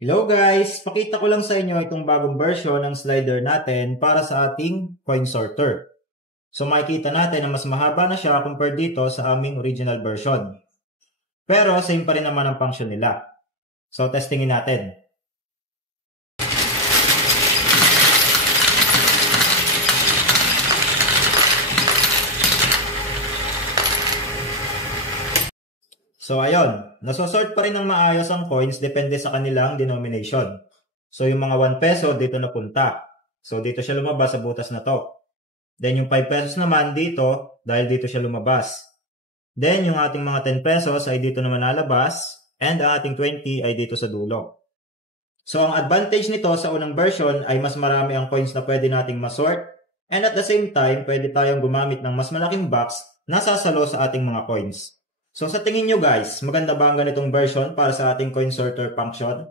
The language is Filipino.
Hello guys! Pakita ko lang sa inyo itong bagong version ng slider natin para sa ating coin sorter. So makikita natin na mas mahaba na siya compared dito sa aming original version. Pero same pa rin naman ang function nila. So testingin natin. So ayun, nasosort pa rin ng maayos ang coins depende sa kanilang denomination. So yung mga 1 peso dito napunta. So dito siya lumabas sa butas na to. Then yung 5 pesos naman dito dahil dito siya lumabas. Then yung ating mga 10 pesos ay dito naman nalabas and ang ating 20 ay dito sa dulo. So ang advantage nito sa unang version ay mas marami ang coins na pwede nating masort and at the same time pwede tayong gumamit ng mas malaking box na sasalo sa ating mga coins. So sa tingin nyo guys, maganda ba ang ganitong version para sa ating coin sorter function?